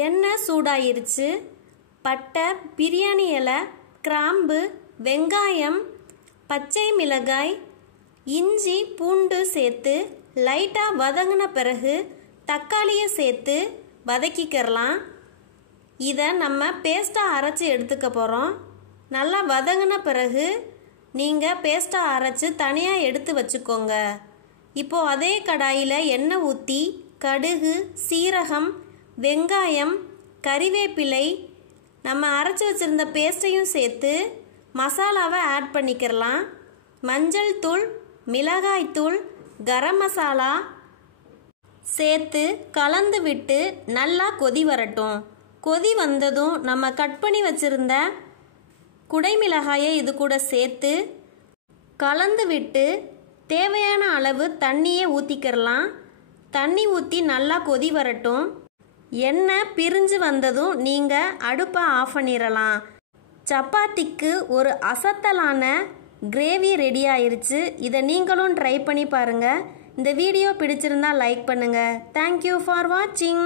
எண்ணெய் சூடாயிருச்சு. பட்டை, பிரியாணி இலை, கிராம்பு, வெங்காயம், பச்சை மிளகாய், இஞ்சி, பூண்டு சேர்த்து லைட்டாக வதங்கின பிறகு தக்காளியை சேர்த்து வதக்கிக்கிறலாம். இதை நம்ம பேஸ்ட்டாக அரைச்சி எடுத்துக்க போகிறோம். நல்லா வதங்கின பிறகு நீங்கள் பேஸ்ட்டாக அரைச்சி தனியாக எடுத்து வச்சுக்கோங்க. இப்போது அதே கடாயில் எண்ணெய் ஊற்றி கடுகு, சீரகம், வெங்காயம், கறிவேப்பிலை, நம்ம அரைச்சி வச்சுருந்த பேஸ்ட்டையும் சேர்த்து மசாலாவை ஆட் பண்ணிக்கிறலாம். மஞ்சள் தூள், மிளகாய்த்தூள், கரம் மசாலா சேர்த்து கலந்து விட்டு நல்லா கொதி வரட்டும். கொதி வந்ததும் நம்ம கட் பண்ணி வச்சுருந்த குடைமிளகாயை இது கூட சேர்த்து கலந்து விட்டு தேவையான அளவு தண்ணியை ஊற்றிக்கிறலாம். தண்ணி ஊற்றி நல்லா கொதி வரட்டும். எண்ணெய் பிரிஞ்சு வந்ததும் நீங்கள் அடுப்பை ஆஃப் பண்ணிடலாம். சப்பாத்திக்கு ஒரு அசத்தலான கிரேவி ரெடி ஆயிருச்சு. இதை நீங்களும் ட்ரை பண்ணி பாருங்கள். இந்த வீடியோ பிடிச்சிருந்தா லைக் பண்ணுங்கள். தேங்க்யூ ஃபார் வாட்சிங்.